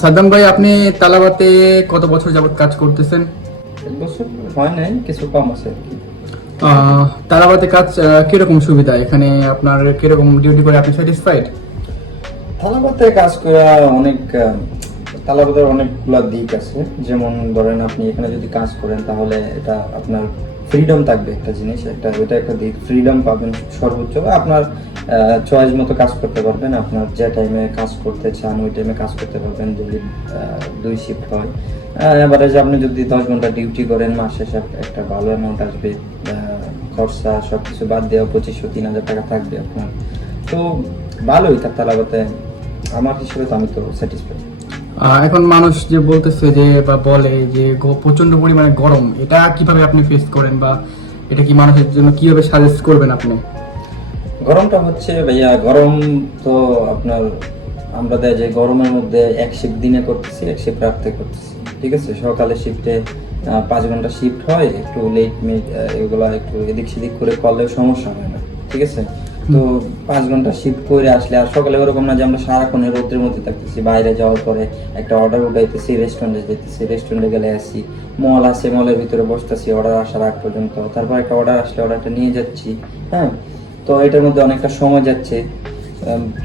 সাদ্দাম ভাই, আপনি তালাবাতে কত বছর যাবত কাজ করতেছেন? এক বছর হয় নাই, কিছু কম আছে আর কি। তালাবাতে কাজ কিরকম সুবিধা? এখানে আপনার কিরকম ডিউটি করে আপনি স্যাটিসফাইড? তালাবাতে কাজ করা অনেক তালাবাতের অনেকগুলা দিক আছে। যেমন ধরেন আপনি এখানে যদি কাজ করেন তাহলে এটা আপনার ফ্রিডম থাকবে, একটা জিনিস, ওইটা একটা দিক, ফ্রিডম পাবেন সর্বোচ্চ। আপনার চয়েস মতো কাজ করতে পারবেন, আপনার যে টাইমে কাজ করতে চান ওই টাইমে কাজ করতে পারবেন। যদি দুই শিফট হয়, এবারে যে আপনি যদি 10 ঘন্টা ডিউটি করেন, মাসে একটা ভালো অ্যামাউন্ট আসবে, খরচা সবকিছু বাদ দেওয়া 2500-3000 টাকা থাকবে আপনার। তো ভালোই তার তালাবাতে, আমার হিসেবে তো আমি তো স্যাটিসফাইড। এখন মানুষ যে বলতেছে যে বা বলে যে প্রচন্ড পরিমাণে গরম, এটা কিভাবে আপনি ফেস করেন, বা এটা কি মানুষের জন্য কিভাবে সাজেস্ট করবেন আপনি? গরমটা হচ্ছে ভাইয়া, গরম তো আপনার, আমরা দেয় যে গরমের মধ্যে এক শিফট দিনে করতেছি, এক শিফট রাত্রে করতেছি, ঠিক আছে। সকালে শিফটে 5 ঘন্টা শিফট হয়, একটু লেট মিট এগুলা একটু এদিক সেদিক করে করলেও সমস্যা হয় না, ঠিক আছে। তো 5 ঘন্টা শিফট করে আসলে আর সকালে ওরকম না যে আমরা সারাক্ষণ রোদের মধ্যে থাকতেছি। বাইরে যাওয়ার পরে একটা অর্ডার উঠাইতেছি, রেস্টুরেন্টে যেতেছি, রেস্টুরেন্টে গেলে আসি, মল আছে, মলের ভিতরে বসতেছি অর্ডার আসার আগ পর্যন্ত, তারপর একটা অর্ডার আসলে অর্ডারটা নিয়ে যাচ্ছি, হ্যাঁ। তো এটার মধ্যে অনেকটা সময় যাচ্ছে।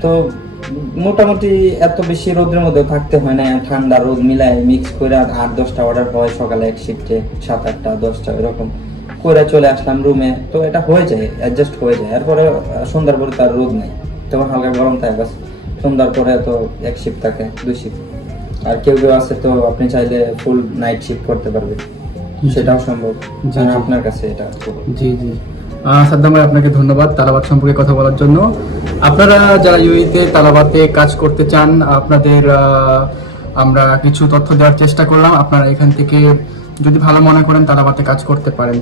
তো মোটামুটি এত বেশি রোদের মধ্যেও থাকতে হয় না, ঠান্ডা রোদ মিলায় মিক্স করে 8-10টা অর্ডার হয় সকালে এক শিফটে, 7-8টা 10টা এরকম করে চলে আসলাম রুমে। তো এটা হয়ে যায়, অ্যাডজাস্ট হয়ে যায়। এরপরে সন্ধ্যার পরে তার রোদ নেই, তখন হালকা গরম থাকে বাস। সন্ধ্যার পরে তো এক শিফট থাকে, 2 শিফট। আর কেউ কেউ আছে তো আপনি চাইলে ফুল নাইট শিফট করতে পারবে, সেটাও সম্ভব। জি, জি। আপনার কাছে এটা জি, জি। সাদ্দাম ভাই, আপনাকে ধন্যবাদ তালাবাত সম্পর্কে কথা বলার জন্য। আপনারা যারা ইউএইতে তালাবাতে কাজ করতে চান, আপনাদের আমরা কিছু তথ্য দেওয়ার চেষ্টা করলাম। আপনারা এখান থেকে যদি ভালো মনে করেন তালাবাতে কাজ করতে পারেন।